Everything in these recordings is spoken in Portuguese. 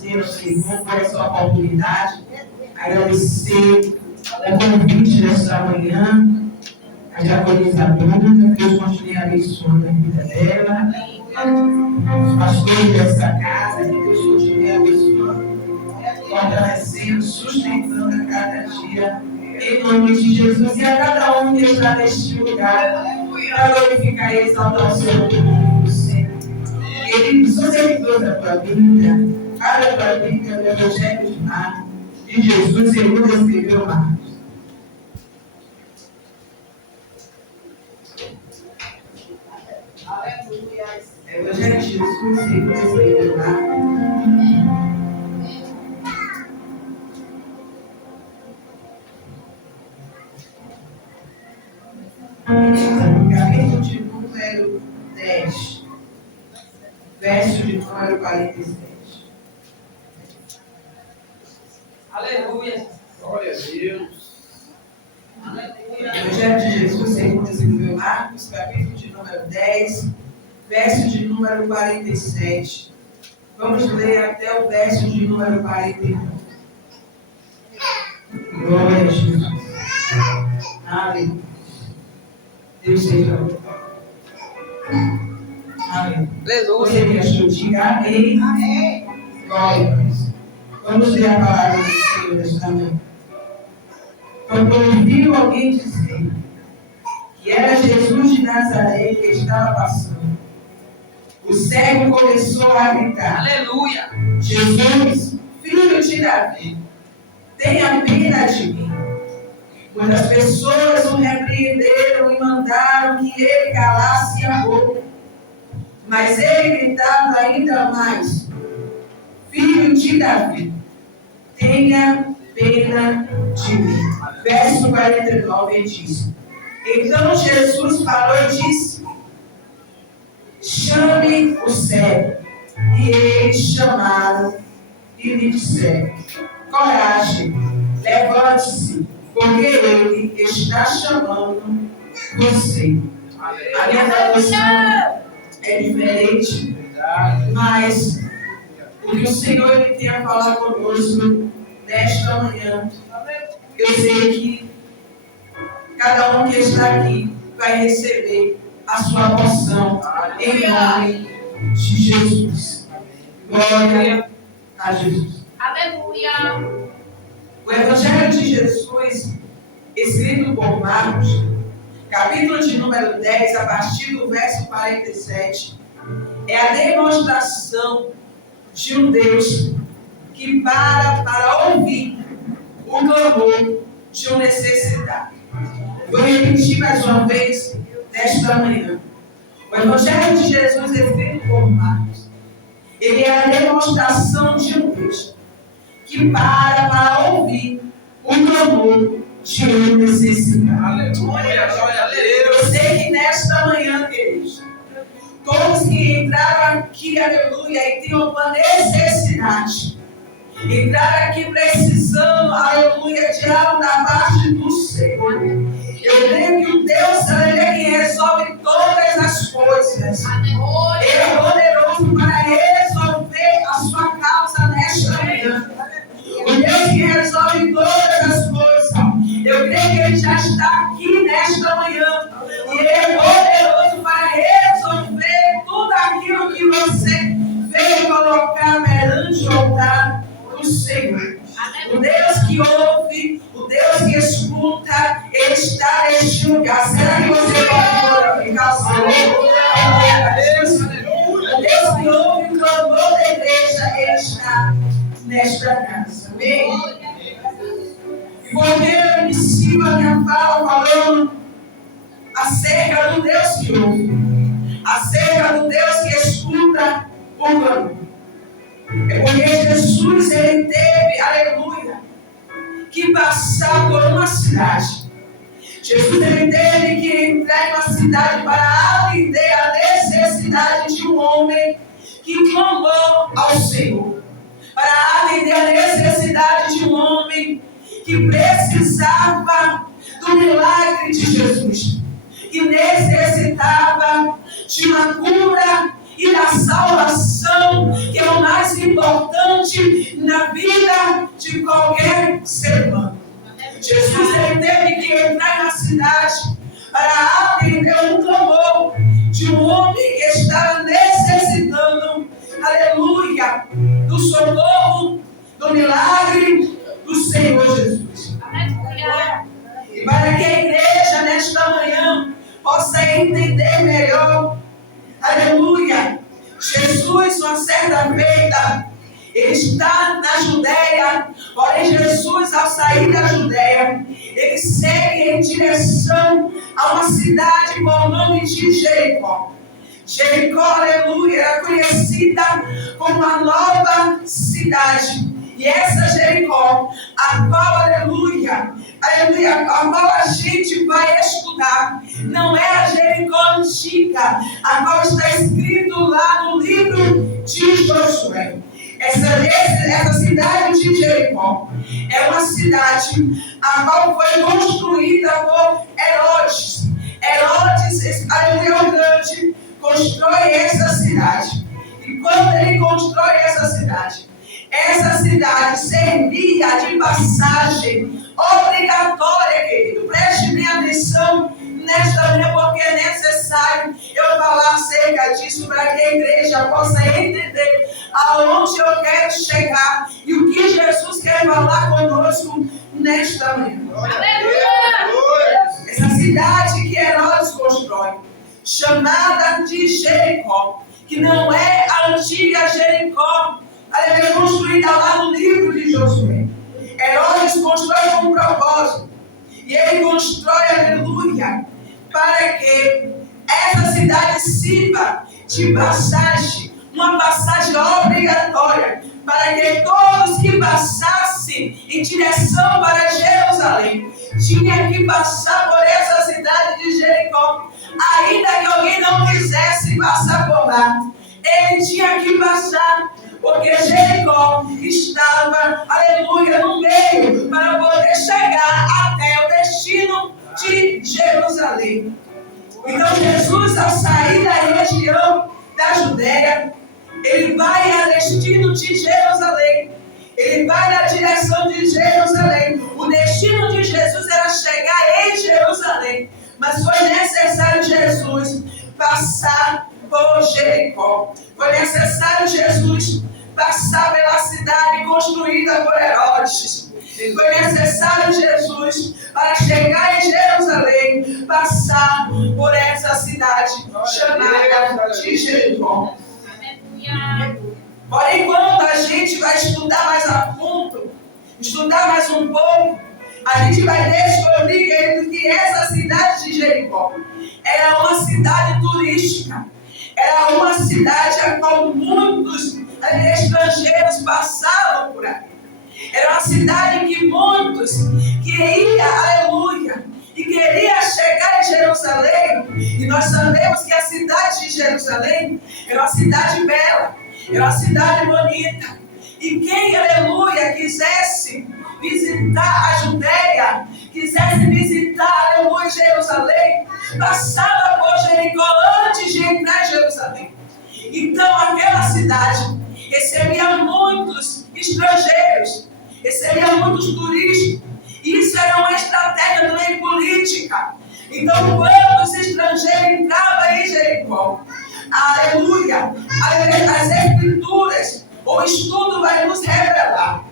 agradecer ao Senhor por essa oportunidade, agradecer o convite desta manhã, a diaconizadora, Deus continue abençoando a vida dela, os pastores dessa casa, que Deus continue abençoando, fortalecendo, sustentando a cada dia, em nome de Jesus, e a cada um que está neste lugar, para glorificar e exaltar o seu nome, Senhor. Queridos, sou seguidor da tua Bíblia, abra a tua Bíblia no Evangelho de Marcos, de Jesus, segundo escreveu Marcos. Evangelho de Jesus, segundo escreveu Marcos. Capítulo de número 10, verso de número 47. Aleluia. Glória a Deus. Evangelho de Jesus, segundo escreveu Marcos, capítulo de número 10, verso de número 47. Vamos ler até o verso de número 49. Glória a Jesus. Aleluia. Deus seja louvado. Amém. Você que achou, diga amém. Amém. Glória a Deus. Vamos ler a palavra do Senhor nesta manhã. Quando ouviu alguém dizer que era Jesus de Nazaré que estava passando, o cego começou a gritar: Aleluia. Jesus, filho de Davi, tenha pena de mim. Muitas pessoas o repreenderam e mandaram que ele calasse a boca. Mas ele gritava ainda mais: Filho de Davi, tenha pena de mim. Verso 49 diz: Então Jesus falou e disse: Chame o cego. E eles chamaram e lhe disseram: Coragem, levante-se, porque ele está chamando você. A minha tradução é diferente, mas o que o Senhor ele tem a falar conosco nesta manhã, eu sei que cada um que está aqui vai receber a sua porção em nome de Jesus. Glória a Jesus. Aleluia. O Evangelho de Jesus, escrito por Marcos, capítulo de número 10, a partir do verso 47, é a demonstração de um Deus que para ouvir o clamor de um necessitado. Vou repetir mais uma vez nesta manhã. O Evangelho de Jesus, escrito por Marcos, ele é a demonstração de um Deus que para ouvir o clamor de um necessitado. Aleluia. Glória a Deus. Eu sei que nesta manhã, queridos, todos que entraram aqui, aleluia, e tinham uma necessidade, entraram aqui precisando, aleluia, de algo da parte do Senhor. Eu creio que o Deus, ele é quem resolve todas as coisas. Ele é poderoso para resolver a sua causa nesta manhã. O Deus que resolve todas as coisas. Eu creio que ele já está aqui nesta manhã. E ele é poderoso para resolver tudo aquilo que você veio colocar perante o altar do Senhor. O Deus que ouve, o Deus que escuta, ele está neste lugar. Será que você pode glorificar o Senhor? O Deus que ouve o clamor da igreja, ele está nesta casa. Amém? E porque eu inicio a minha fala falando acerca do Deus que ouve, acerca do Deus que escuta o clamor. É porque Jesus, ele teve, aleluia, que passar por uma cidade. Jesus, ele teve que entrar em uma cidade para atender a necessidade de um homem que clamou ao Senhor. Para atender a necessidade de um homem que precisava do milagre de Jesus. Que necessitava de uma cura e da salvação, que é o mais importante na vida de qualquer ser humano. Jesus ele teve que entrar na cidade para atender um clamor de um homem que estava necessitando, aleluia, do socorro, do milagre do Senhor Jesus. E para que a igreja nesta manhã possa entender melhor, aleluia, Jesus, uma certa feita, ele está na Judéia, porém Jesus, ao sair da Judéia, ele segue em direção a uma cidade com o nome de Jericó. Jericó, aleluia, era conhecida como a nova cidade. E essa Jericó, a qual, aleluia, a qual a gente vai estudar, não é a Jericó antiga, a qual está escrito lá no livro de Josué. Essa cidade de Jericó é uma cidade a qual foi construída por Herodes. Herodes, aleluia, o Grande, constrói essa cidade. E quando ele constrói essa cidade servia de passagem obrigatória, querido. Preste bem atenção nesta manhã, porque é necessário eu falar acerca disso para que a igreja possa entender aonde eu quero chegar e o que Jesus quer falar conosco nesta manhã. Essa cidade que Herodes constrói, chamada de Jericó, que não é a antiga Jericó, ela é construída lá no livro de Josué. Herodes constrói com um propósito. E ele constrói, aleluia, para que essa cidade sirva de passagem, uma passagem obrigatória, para que todos que passassem em direção para Jerusalém tinham que passar por essa cidade de Jericó. Ainda que alguém não quisesse passar por lá, ele tinha que passar, porque Jericó estava, aleluia, no meio para poder chegar até o destino de Jerusalém. Então Jesus, ao sair da região da Judéia, ele vai ao destino de Jerusalém. Ele vai na direção de Jerusalém. O destino de Jesus era chegar em Jerusalém, mas foi necessário Jesus passar por Jericó. Foi necessário Jesus passar pela cidade construída por Herodes. Foi necessário Jesus, para chegar em Jerusalém, passar por essa cidade chamada de Jericó. Porém, quando a gente vai estudar mais a fundo, estudar mais um pouco, a gente vai descobrir, querido, que essa cidade de Jericó era uma cidade turística. Era uma cidade a qual muitos estrangeiros passavam por ali. Era uma cidade que muitos queriam, aleluia, e queria chegar em Jerusalém. E nós sabemos que a cidade de Jerusalém era uma cidade bela, era uma cidade bonita. E quem, aleluia, quisesse visitar a Judéia, quisesse visitar, aleluia, Jerusalém, passava por Jericó antes de entrar em Jerusalém. Então aquela cidade recebia muitos estrangeiros, recebia muitos turistas. Isso era uma estratégia também política. Então quando os estrangeiros entravam em Jericó, aleluia, as escrituras, o estudo vai nos revelar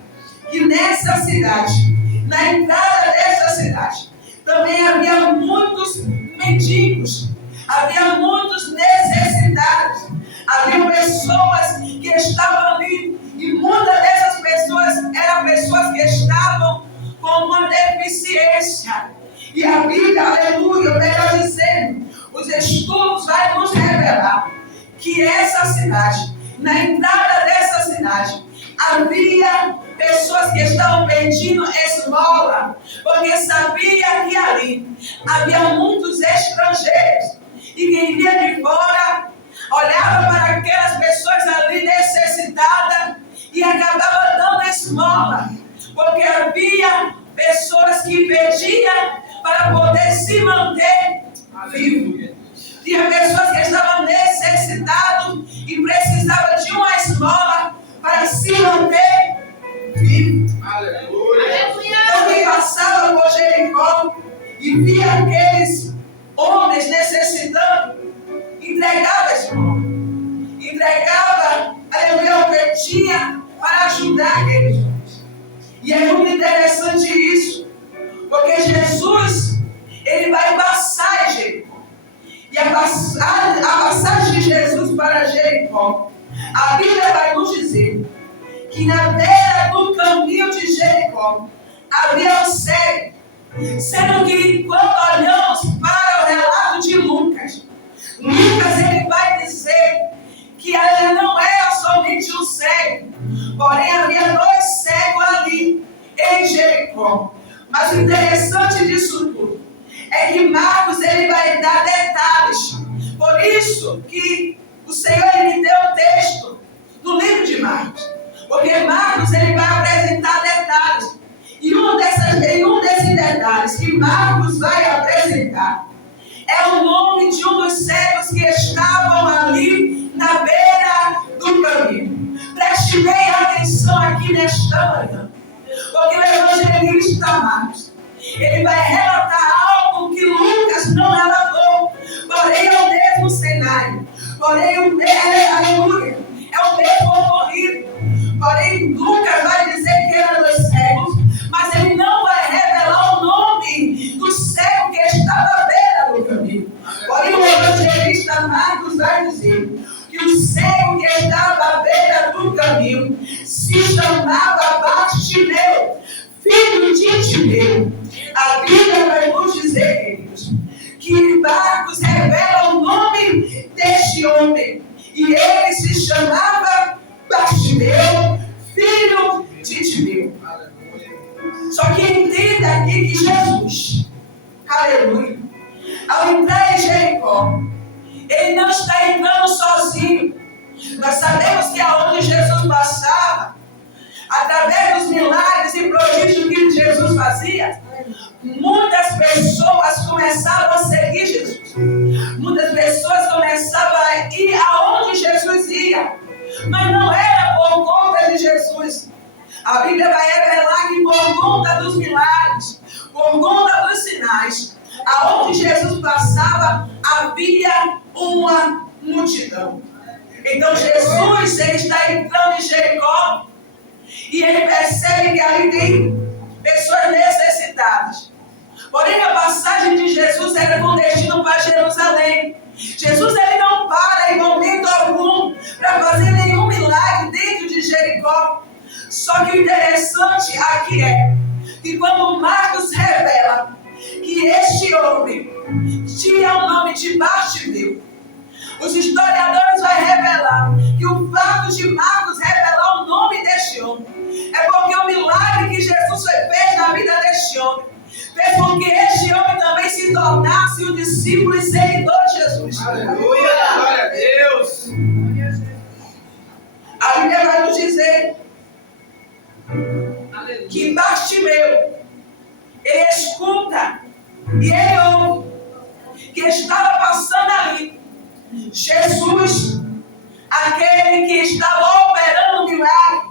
que nessa cidade, na entrada dessa cidade, também havia muitos mendigos, havia muitos necessitados, havia pessoas que estavam ali, e muitas dessas pessoas eram pessoas que estavam com uma deficiência. E a Bíblia, aleluia, melhor dizendo, os estudos vão nos revelar que essa cidade, na entrada dessa cidade, havia pessoas que estavam pedindo esmola, porque sabia que ali havia muitos estrangeiros. E quem vinha de fora olhava para aquelas pessoas ali necessitadas e acabava dando esmola, porque havia pessoas que pediam para poder se manter vivo. Tinha pessoas que estavam necessitadas e via aqueles homens necessitando, entregava esse homem. Entregava, aleluia, o que tinha para ajudar aqueles homens. E é muito interessante isso, porque Jesus, ele vai passar em Jericó. E a passagem de Jesus para Jericó, a Bíblia vai nos dizer que na beira do caminho de Jericó havia um cego, sendo que quando olhamos para o relato de Lucas, ele vai dizer que ele não era somente um cego, porém havia 2 cegos ali em Jericó. Mas o interessante disso tudo é que Marcos ele vai dar detalhes. Por isso que o Senhor ele deu o texto do livro de Marcos. Porque Marcos ele vai apresentar detalhes. E um desses detalhes que Marcos vai apresentar é o nome de um dos cegos que estavam ali na beira do caminho. Preste bem atenção aqui nesta manhã. Porque o evangelista Marcos, ele vai relatar algo que Lucas não relatou. Porém é o mesmo cenário. Porém é o mesmo ocorrido. Porém Lucas vai dizer que eram 2 cegos, mas ele não vai revelar o nome do cego que estava à beira do caminho. Porém o evangelista Marcos vai dizer que o cego que estava à beira do caminho se chamava Bartimeu, filho de Timeu. A Bíblia vai nos dizer, queridos, que Marcos revela o nome deste homem. E ele se chamava Bartimeu, filho de Timeu. Só que entenda aqui que Jesus, aleluia, ao entrar em Jericó, ele não está entrando sozinho. Nós sabemos que aonde Jesus passava, através dos milagres e prodígios que Jesus fazia, muitas pessoas começavam a seguir Jesus. Muitas pessoas começavam a ir aonde Jesus ia. Mas não era por conta de Jesus. A Bíblia vai revelar que por conta dos milagres, por conta dos sinais, aonde Jesus passava, havia uma multidão. Então Jesus ele está entrando em Jericó e ele percebe que ali tem pessoas necessitadas. Porém a passagem de Jesus era com destino para Jerusalém. Jesus ele não para em momento algum para fazer nenhum milagre dentro de Jericó. Só que o interessante aqui é que quando Marcos revela que este homem tinha o nome de Bartimeu, os historiadores vão revelar que o fato de Marcos revelar o nome deste homem é porque o milagre que Jesus fez na vida deste homem fez com que este homem também se tornasse um discípulo e seguidor de Jesus. Aleluia! Glória a Deus! A Bíblia vai nos dizer que Bartimeu, ele escuta e ele ouve que estava passando ali Jesus, aquele que estava operando o milagre,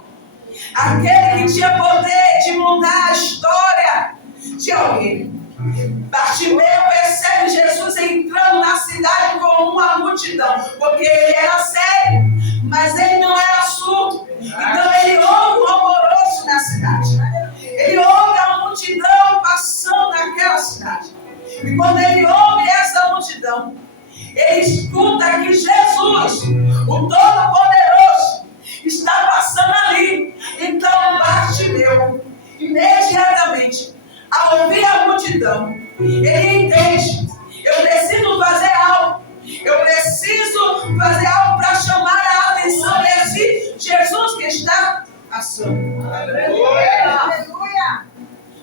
aquele que tinha poder de mudar a história de alguém. Bartimeu percebe Jesus entrando na cidade com uma multidão, porque ele era cego, mas ele não era surdo. Então ele ouve o alvoroço na cidade. Ele ouve a multidão passando naquela cidade. E quando ele ouve essa multidão, ele escuta que Jesus, o Todo-Poderoso, está passando ali. Então Bartimeu, imediatamente, ao ouvir a multidão, ele entende: eu preciso fazer algo. Eu preciso fazer algo para chamar a atenção desse Jesus que está passando. Aleluia!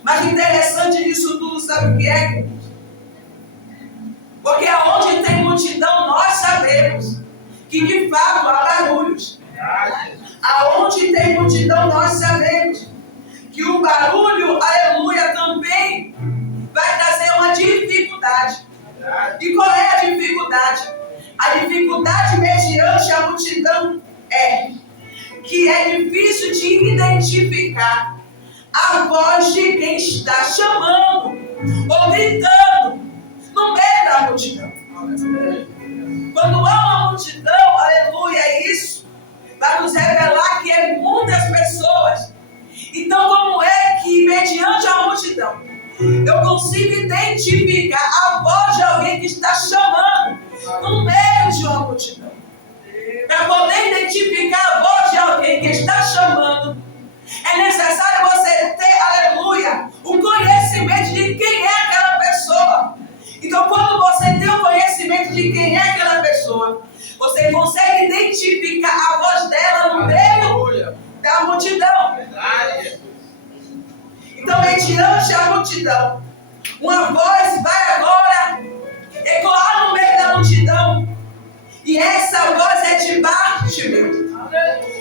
Mas o interessante disso tudo, sabe o que é? Porque aonde tem multidão, nós sabemos que de fato há barulhos. Aonde tem multidão, nós sabemos que o barulho, aleluia, também vai trazer uma dificuldade. E qual é a dificuldade? A dificuldade mediante a multidão é que é difícil de identificar a voz de quem está chamando ou gritando que identificar a voz de alguém que está chamando no meio de uma multidão. Para poder identificar a voz de alguém que está chamando, é necessário você ter, aleluia, o conhecimento de quem é aquela pessoa. Então, quando você tem o conhecimento de quem é aquela pessoa, você consegue identificar a voz dela no meio da multidão. Então, mediante a multidão, uma voz vai agora ecoar no meio da multidão. E essa voz é de Bartimeu.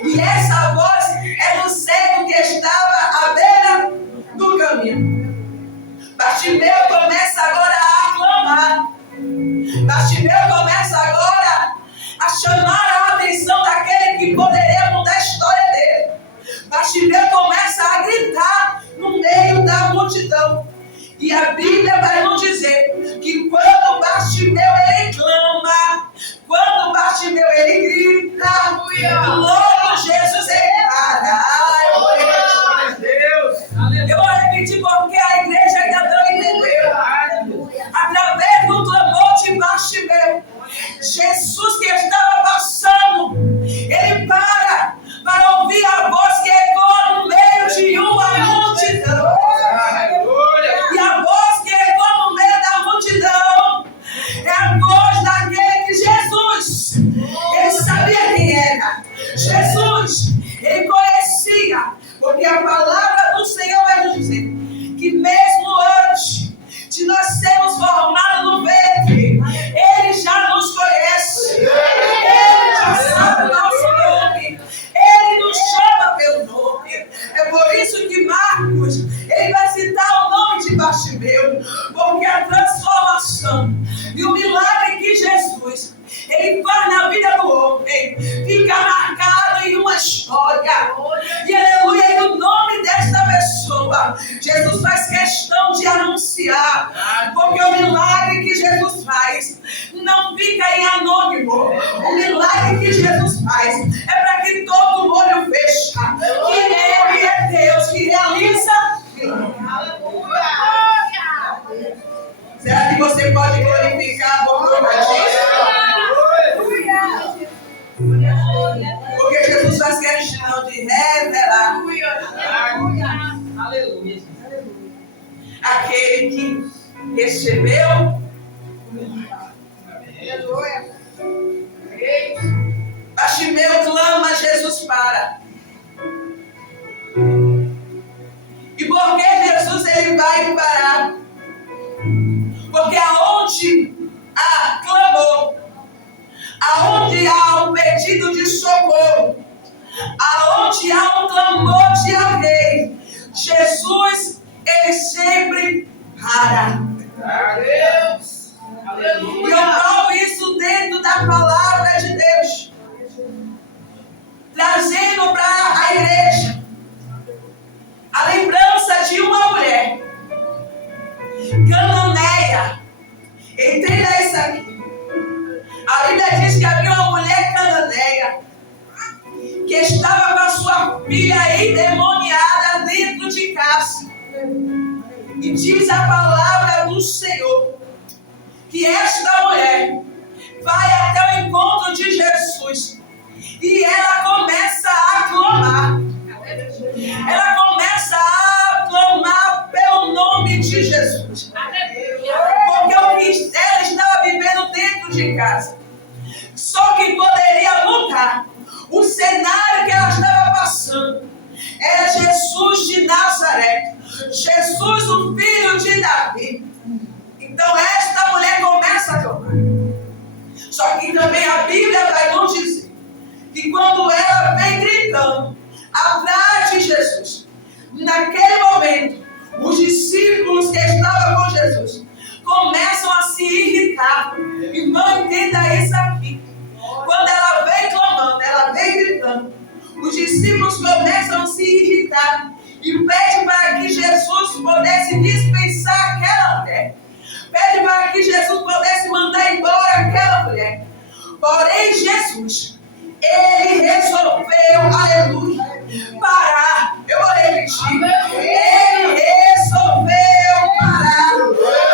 E essa voz é do cego que estava à beira do caminho. Bartimeu começa agora a clamar. Bartimeu começa agora a chamar a atenção daquele que poderia mudar a história dele. Bartimeu começa a gritar no meio da multidão. E a Bíblia vai nos dizer que quando Bartimeu ele clama, quando Bartimeu ele grita, logo Jesus ele para. Eu vou repetir porque a igreja ainda não entendeu. Através do clamor de Bartimeu, Jesus que estava passando, ele para ouvir a voz que ecoa no meio de uma multidão. E a voz que ecoa no meio da multidão é a voz daquele que Jesus, ele sabia quem era. Jesus, ele conhecia, porque a palavra do Senhor vai nos dizer que mesmo antes de nós sermos formados no ventre, ele já nos conhece, ele já sabe o nosso nome, ele nos chama pelo nome. É por isso que Marcos, ele vai citar o nome de Bartimeu, porque a transformação e o milagre que Jesus ele faz na vida do homem fica marcado em uma história. E aleluia, e o nome desta pessoa Jesus faz questão de anunciar, porque o milagre que Jesus faz não fica em anônimo. O milagre que Jesus faz é para que todo olho veja que ele é Deus que realiza. Será que você pode glorificar por conta disso? Porque Jesus faz questão de revelar aquele que recebeu. Bartimeu clama, Jesus para. E por que Jesus ele vai parar? Porque aonde há clamor, aonde há um pedido de socorro, aonde há um clamor de alguém, Jesus, ele sempre para. E eu provo isso dentro da palavra de Deus, trazendo para a igreja a lembrança de uma mulher cananeia. Entenda isso aqui. A Bíblia diz que havia uma mulher cananeia que estava com a sua filha endemoniada dentro de casa. E diz a palavra do Senhor que esta mulher vai até o encontro de Jesus e ela começa a clamar. Ela começa a clamar pelo nome de Jesus. Porque o que ela estava vivendo dentro de casa só que poderia mudar o cenário que ela estava passando era Jesus de Nazaré, Jesus, o filho de Davi. Então esta mulher começa a clamar. Só que também a Bíblia vai nos dizer que quando ela vem gritando atrás de Jesus, naquele momento os discípulos que estavam com Jesus começam a se irritar. Irmão, entenda isso aqui. Quando ela vem clamando, ela vem gritando, os discípulos começam a se irritar e pedem para que Jesus pudesse dispensar aquela mulher. Pede para que Jesus pudesse mandar embora aquela mulher. Porém, Jesus, ele resolveu, aleluia, parar. Eu vou repetir. Ele resolveu parar.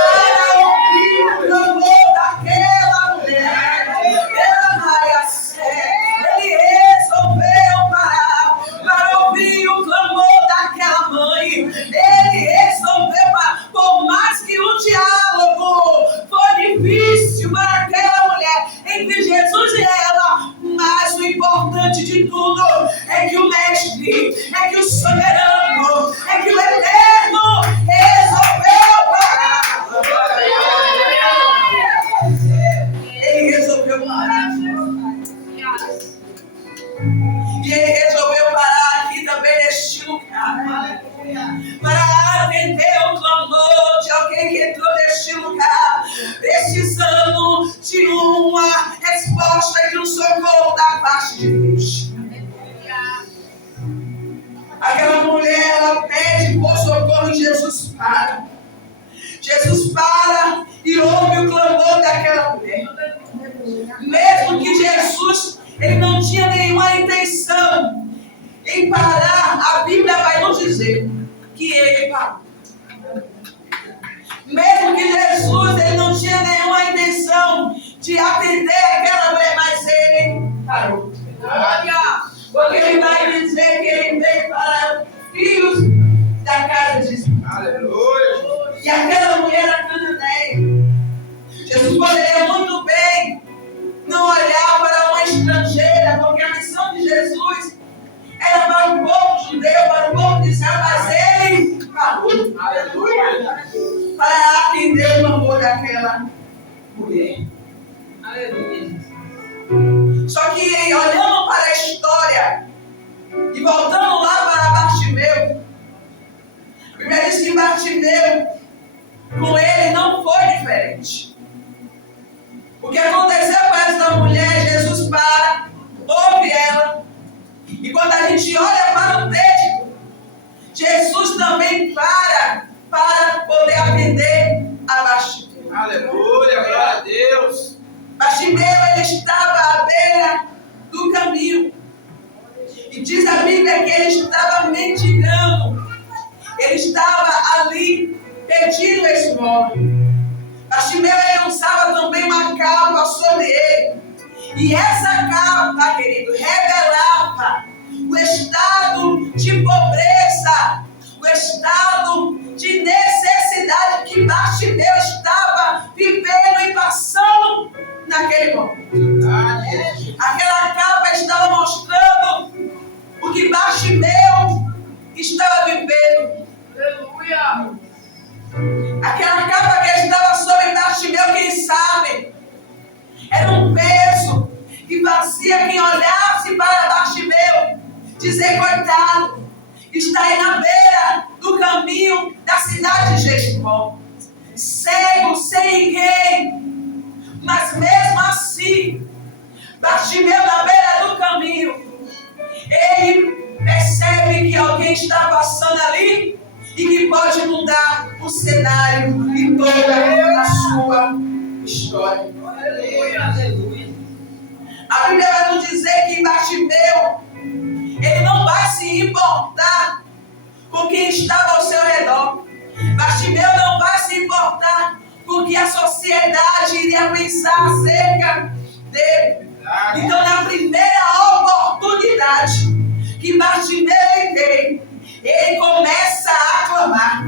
para. Jesus para e ouve o clamor daquela mulher. Mesmo que Jesus ele não tinha nenhuma intenção em parar, a Bíblia vai nos dizer que ele parou. Mesmo que Jesus ele não tinha nenhuma intenção de atender aquela mulher, mas ele parou. Porque ele vai dizer que ele veio para filhos da casa de Israel. Aleluia. E aquela mulher era cananeia. Jesus poderia muito bem não olhar para uma estrangeira, porque a missão de Jesus era para o povo judeu, para o povo de Israel, mas ele parou. Aleluia. Para atender o amor daquela mulher. Aleluia. Só que olhando para a história e voltando lá para Bartimeu, a Bíblia diz que Bartimeu, com ele não foi diferente. O que aconteceu com essa mulher, Jesus para, ouve ela, e quando a gente olha para o texto, Jesus também para poder atender a Bartimeu. Aleluia. Glória a Deus. Bartimeu ele estava à beira do caminho. E diz a Bíblia que ele estava mendigando. Ele estava ali pedindo esmola. Bartimeu ele usava também uma capa sobre ele. E essa capa, querido, revelava o estado de pobreza, o estado de necessidade que Bartimeu estava vivendo e passando naquele momento. Aquela capa estava mostrando o que Bartimeu estava vivendo. Aleluia. Aquela capa que estava sobre Bartimeu, quem sabe, era um peso que fazia quem olhasse para Bartimeu dizer: coitado, está aí na beira do caminho da cidade de Jericó, cego, sem ninguém. Mas mesmo assim, Bartimeu na beira do caminho, ele percebe que alguém está passando ali e que pode mudar o cenário e toda a sua história. Aleluia. Aleluia. A Bíblia vai nos dizer que Bartimeu, ele não vai se importar com quem estava ao seu redor. Bartimeu não vai se importar com o que a sociedade iria pensar acerca dele. Então, na primeira oportunidade que Bartimeu tem, ele começa a clamar.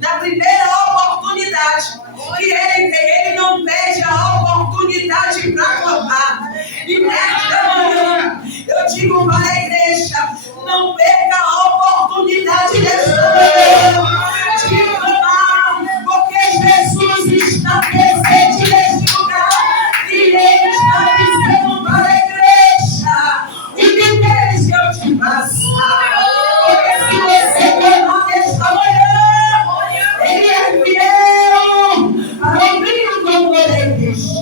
Na primeira oportunidade que ele tem, ele não perde a oportunidade para clamar. E nesta manhã, eu digo para a igreja: não perca a oportunidade desta manhã de clamar, porque Jesus está presente neste lugar. E ele está dizendo para a igreja: o que queres que eu te faça? Porque se você clamar nesta manhã, ele é fiel para ouvir o clamor da igreja.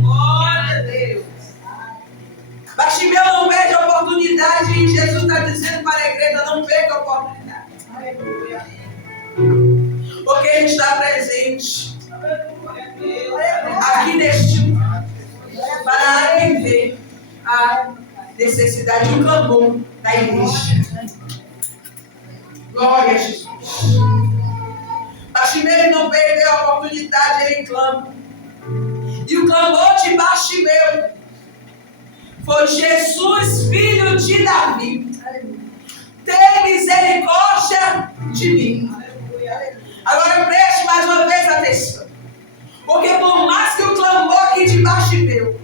Glória a Deus. Bartimeu não perde a oportunidade e Jesus está dizendo para a igreja: não perca a oportunidade. Porque ele está presente aqui neste lugar para atender a necessidade, o clamor da igreja. Glória a Jesus. Bartimeu não perdeu a oportunidade, ele clama. E o clamor de Bartimeu foi: Jesus, filho de Davi, tem misericórdia de mim. Agora preste mais uma vez atenção. Porque por mais que o clamor aqui de Bartimeu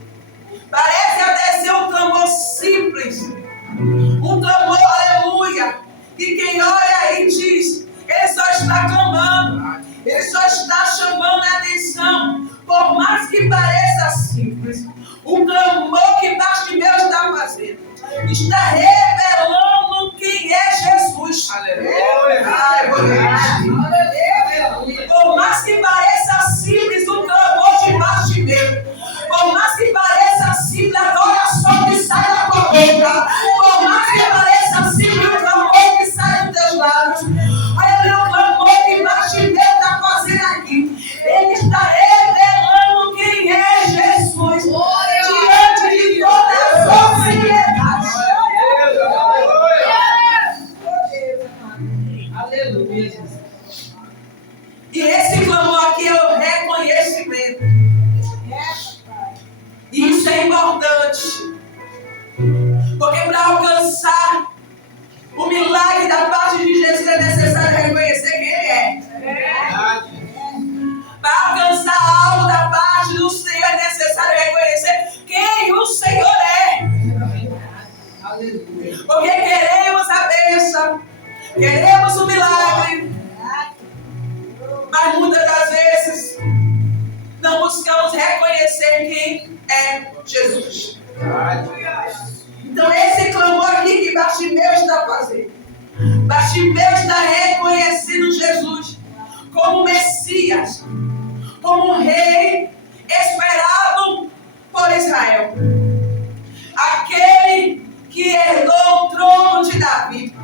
parece até ser um clamor simples, um clamor, aleluia, e quem olha e diz, ele só está clamando, ele só está chamando a atenção. Por mais que pareça simples, o clamor que Bartimeu está fazendo está revelando quem é Jesus. Aleluia. Aleluia. Por mais que pareça simples o clamor de Bartimeu, por mais que pareça simples a oração que sai da tua boca, por mais que pareça simples o clamor E esse clamor aqui é o reconhecimento. E isso é importante. Porque para alcançar o milagre da parte de Jesus é necessário reconhecer quem Ele é. Para alcançar algo da parte do Senhor é necessário reconhecer quem o Senhor é. Porque queremos a bênção, queremos o milagre, mas muitas das vezes não buscamos reconhecer quem é Jesus. Então esse clamor aqui que Bartimeu está fazendo, Bartimeu está reconhecendo Jesus como Messias, como um rei esperado por Israel, aquele que herdou o trono de Davi,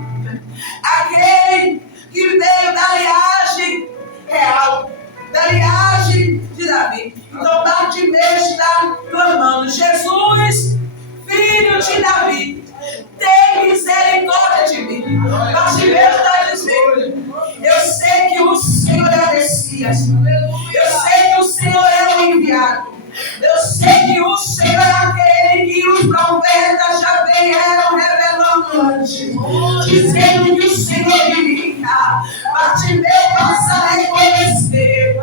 aquele que veio da linhagem real, da linhagem de Davi. Então Bartimeu está clamando: Jesus, filho de Davi, tem misericórdia de mim. Bartimeu está dizendo: eu sei que o Senhor é o Messias, eu sei que o Senhor é o enviado, eu sei que o Senhor é aquele que os profetas já vieram revelando antes, dizendo que o Senhor viria. Bartimeu passa a reconhecer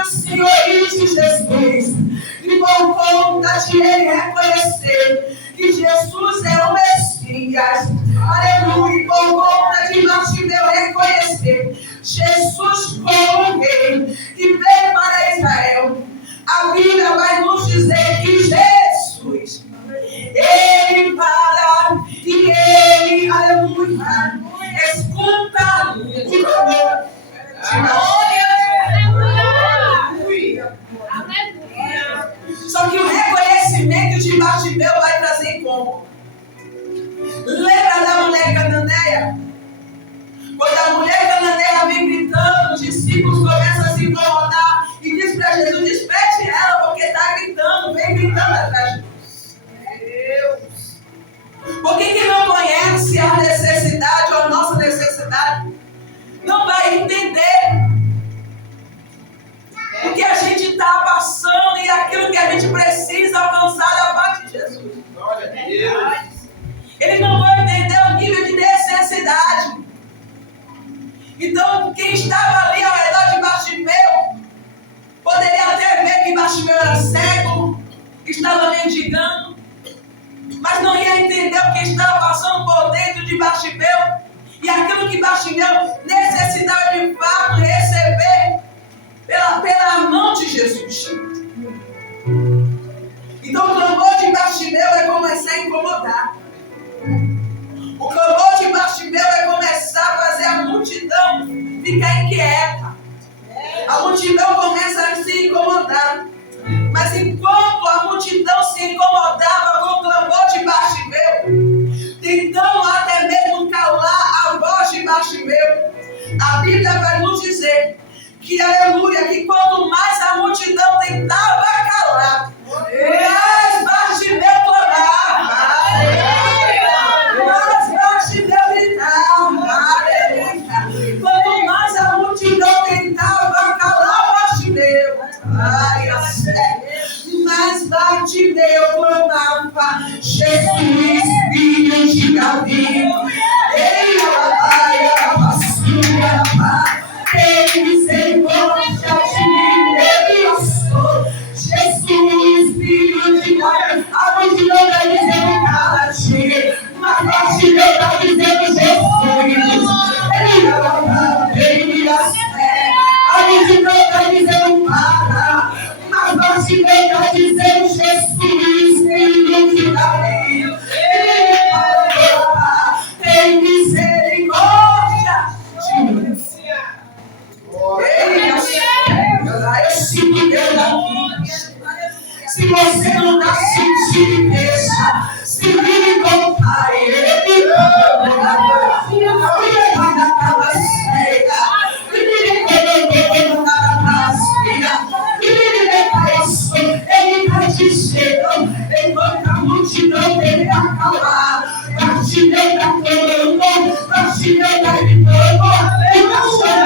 o Senhorio de Jesus, e por conta de ele reconhecer que Jesus é o Messias, aleluia, e por conta de Bartimeu reconhecer Jesus como rei que veio para Israel, a Bíblia vai nos dizer que Jesus, ele para e ele, aleluia, escuta o clamor de Bartimeu. Só que o reconhecimento de Bartimeu vai trazer como? Lembra da mulher cananeia? Quando a mulher cananeia vem gritando, os discípulos começam a se incomodar e diz para Jesus: desperte ela, porque está gritando, vem gritando atrás de nós. Deus! Por que não conhece a necessidade ou a nossa necessidade? Não vai entender o que a gente está passando e aquilo que a gente precisa alcançar da parte de Jesus. Glória a Deus. Ele não vai entender o nível de necessidade. Então, quem estava ali ao redor de Bartimeu poderia até ver que Bartimeu era cego, estava mendigando, mas não ia entender o que estava passando por dentro de Bartimeu e aquilo que Bartimeu necessitava de fato receber pela mão de Jesus. Então o clamor de Bartimeu vai começar a incomodar. O clamor de Bartimeu vai começar a fazer a multidão ficar inquieta. A multidão começa a se incomodar. Mas enquanto a multidão se incomodava com o clamor de Bartimeu, tentando até mesmo calar a voz de Bartimeu, a Bíblia vai nos dizer que, aleluia, que quanto mais a multidão tentava calar, mais Bartimeu clamava, mais Bartimeu gritava, aleluia. Quanto mais a multidão tentava calar Bartimeu, mais Bartimeu clamava: Jesus, filho de Davi, ele tem misericórdia de mim, eu sou Jesus, filho de Davi. A multidão está dizendo cala-te, mas Bartimeu está dizendo Jesus, ele a multidão está dizendo para, mas Bartimeu está dizendo Jesus, filho de Davi, tem misericórdia de mim. Eu sinto Deus aqui. Se você não está sentindo, deixa. Se vive com o Pai, ele está dizendo, enquanto a multidão dele acalmar, Bartimeu está clamando, Bartimeu está gritando, ele está chorando.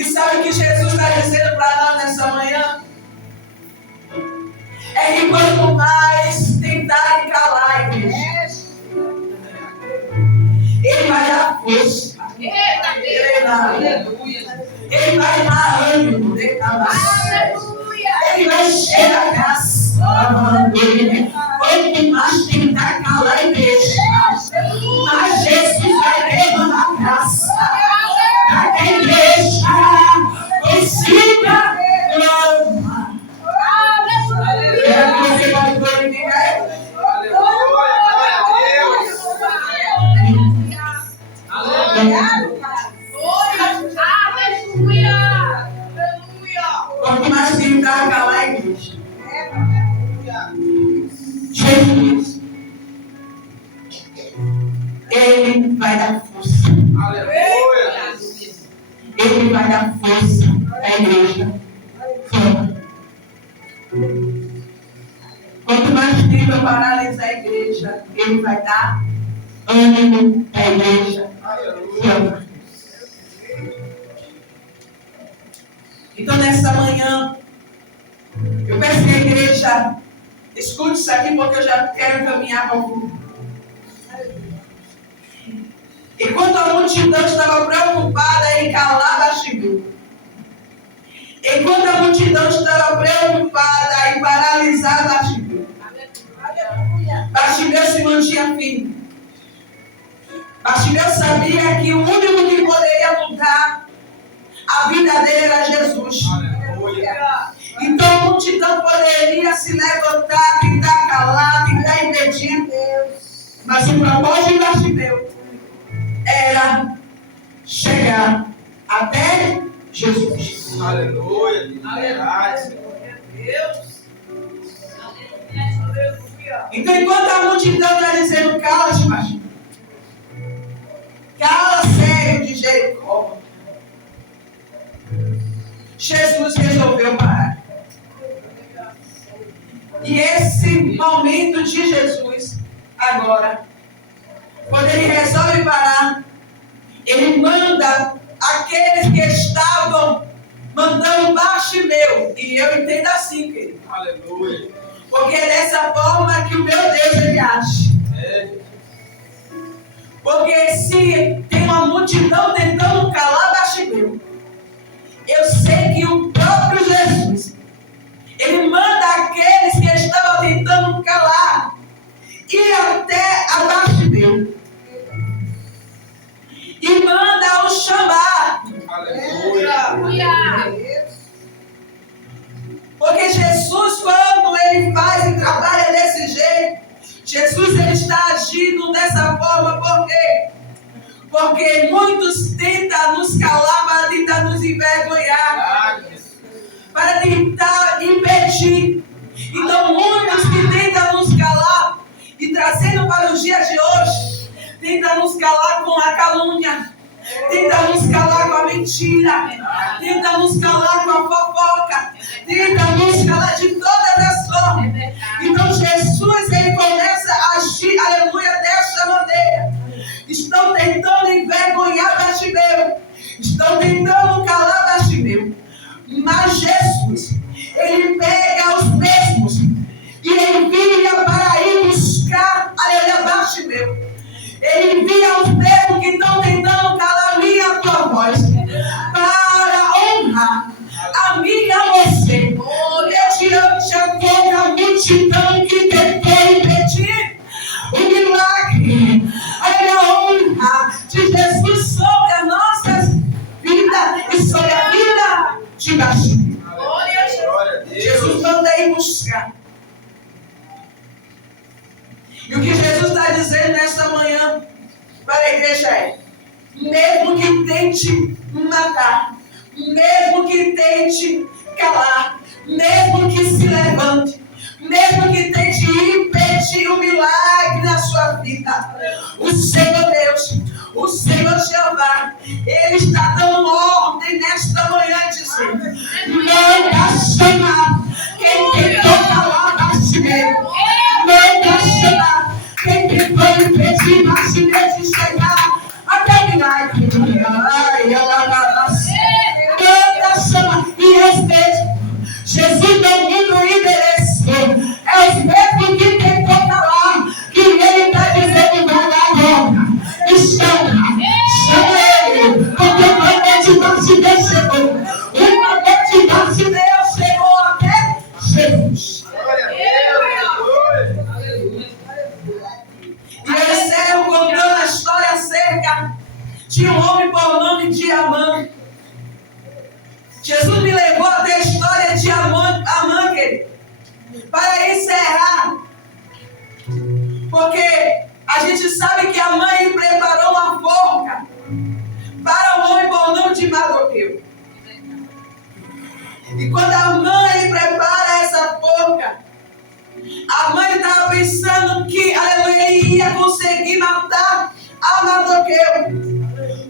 E sabe o que Jesus está dizendo para nós nessa manhã? É que quanto mais tentarem calar a igreja, Ele vai dar força. Ele vai dar ânimo. Ele vai encher a graça. Quanto mais tentar calar a igreja, mais Jesus vai derramar graça. Para que a igreja consiga clamar. Você vai glorificar Ele. Quanto mais tentar calar a igreja, Jesus, Ele vai dar força. Ele vai dar força à igreja. Quanto mais tenta paralisar a igreja, Ele vai dar ânimo à igreja. Então, nessa manhã, eu peço que a igreja escute isso aqui, porque eu já quero caminhar para o fundo. Enquanto a multidão estava preocupada em calar Bartimeu, enquanto a multidão estava preocupada em paralisar Bartimeu, Bartimeu se mantinha firme. Bartimeu sabia que o único que poderia mudar a vida dele era Jesus. Então a multidão poderia se levantar, tentar calar, tentar impedir. Mas o propósito de Bartimeu era chegar até Jesus. Aleluia. Então, enquanto a multidão está dizendo, cala-te, Bartimeu, cala, cego de Jericó, Jesus resolveu parar. E esse momento de Jesus, agora, quando Ele resolve parar, Ele manda aqueles que estavam mandando Bartimeu. E eu entendo assim, querido. Aleluia. Porque é dessa forma que o meu Deus Ele age. Porque se tem uma multidão tentando calar Bartimeu, eu sei que o próprio Jesus, Ele manda aqueles que estavam tentando calar ir até a Bartimeu e manda o chamar. Aleluia. Porque Jesus, quando Ele faz e trabalha desse jeito, Jesus Ele está agindo dessa forma. Por quê? Porque muitos tentam nos calar para tentar nos envergonhar, para tentar impedir. Então muitos que tentam nos calar, e trazendo para os dias de hoje, tentam nos calar com a calúnia, tentam nos calar com a mentira, tentam nos calar com a fofoca, tentam nos calar de todas as formas. Então Jesus Ele começa a agir, aleluia, desta maneira. Estão tentando envergonhar Bartimeu, estão tentando calar Bartimeu, mas Jesus, Ele pega os mesmos e envia para ir buscar, aleluia, Bartimeu. Ele envia os mesmos que estão tentando calar a minha e a tua voz, para honrar a mim e a você, mediante a toda a multidão que tentou impedir o milagre, a honra de Jesus sobre as nossas vidas e sobre a vida de Bartimeu. Jesus manda ir buscar. E o que Jesus está dizendo nesta manhã para a igreja é: mesmo que tente matar, mesmo que tente calar, mesmo que se levante, mesmo que tente impedir o milagre na sua vida, o Senhor Deus, o Senhor Jeová, Ele está dando ordem nesta manhã, dizendo: manda chamar quem tentou calar Bartimeu, manda chamar quem tentou impedir Bartimeu de chegar até o milagre. Para encerrar, porque a gente sabe que a mãe preparou uma forca para o homem por nome de Mardoqueu. E quando a mãe prepara essa forca, a mãe estava pensando que, aleluia, ele ia conseguir matar a Mardoqueu.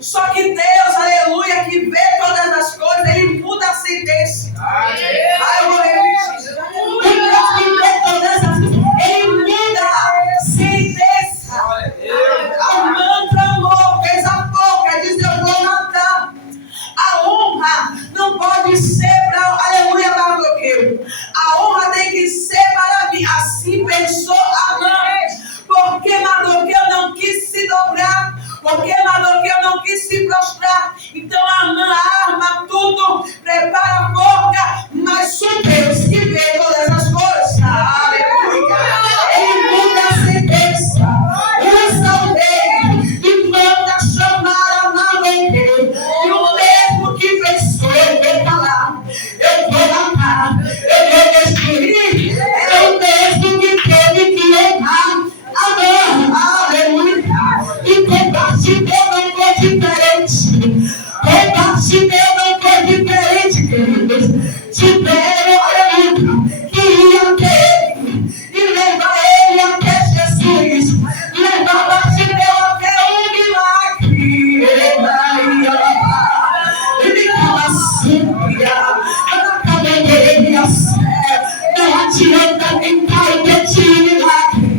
Só que Deus, aleluia, que vê todas as coisas, ele muda a sentença. Ai, eu vou repetir. O Deus que vê todas as coisas, ele muda a sentença. A mãe tramou, fez a forca, diz: eu vou matar. A honra não pode ser para, aleluia, Mardoqueu. A honra tem que ser para mim. Assim pensou a mãe. Porque Mardoqueu não quis se dobrar. Porque Mardoqueu não quis se prostrar. Então a mãe arma tudo, prepara a forca. Mas o Deus que vê todas as coisas, aleluia, ele muda a sentença. Usa o rei e manda chamar a Mardoqueu. E o mesmo que pensou, eu vou falar, eu vou matar, eu vou destruir, é o mesmo que teve que honrar a mãe, aleluia. E combate meu não foi diferente. Combate meu não foi diferente, queridos. Tiveram, aleluia, que ia ter e levar ele até Jesus. Levar Bartimeu até um milagre. Ele estava súbia. Não adianta tentar impedir o milagre.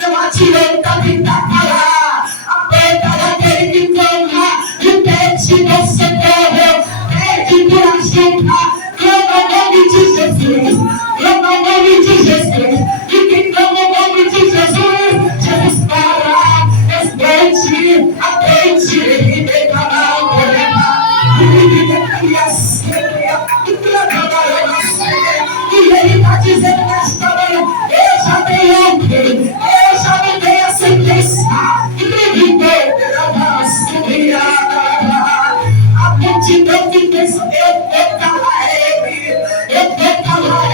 Não adianta tentar parar a boca daquele que clama e pede meu socorro. Pede por ajuda. Clama o nome de Jesus. Clama o nome de Jesus. E quem clama o nome de Jesus, Jesus para, responde, atende e declara o problema. E ele está dizendo nesta manhã: eu já dei ontem, eu já mudei a sentença. A multidão que pensa: eu vou calar ele, eu vou calar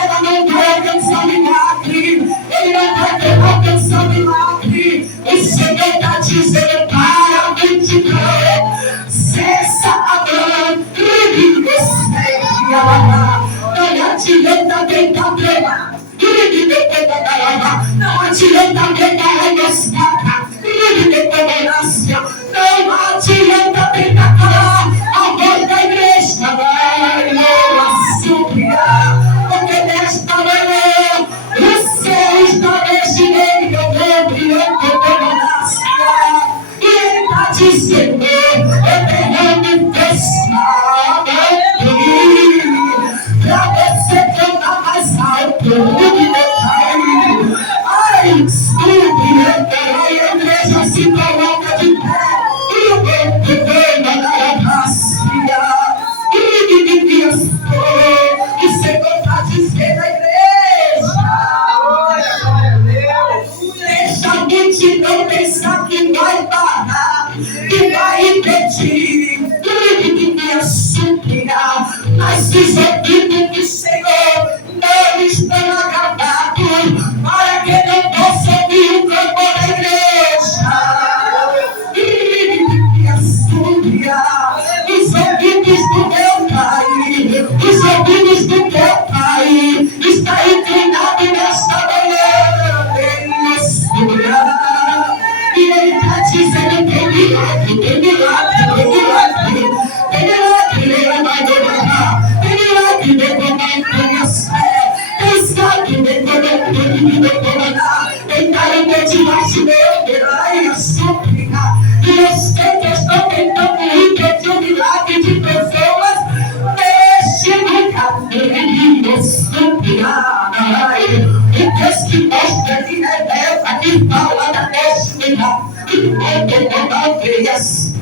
ela não vai alcançar milagre, ele não vai alcançar milagre. O Senhor está dizendo para a multidão: cessa a mão, não adianta tentar treinar, não adianta tentar negociar, não adianta tentar calar a voz da igreja, porque nesta manhã o céu está mexendo e ele está dizendo: eu derramo festa para você cantar mais alto. Ai, e a igreja se coloca de pé. E o meu vem mandar a bacia. O Senhor está dizendo à igreja: deixa a multidão pensar que vai parar, que vai impedir. Mas os ouvidos do Senhor não estão agravados, para que não possa ouvir o clamor da igreja. Os ouvidos do meu Pai, os ouvidos do teu Pai está inclinado nesta manhã. E ele está dizendo: tem milagre, tem milagre, tem milagre, tem milagre, ele vai dominar, tem milagre, tem tentar impedir a súplica. E eu sei que estão tentando impedir o milagre de pessoas. Deixe nunca ver súplica. O Deus que mostra, que revela, que fala da destino, que conta toda vez.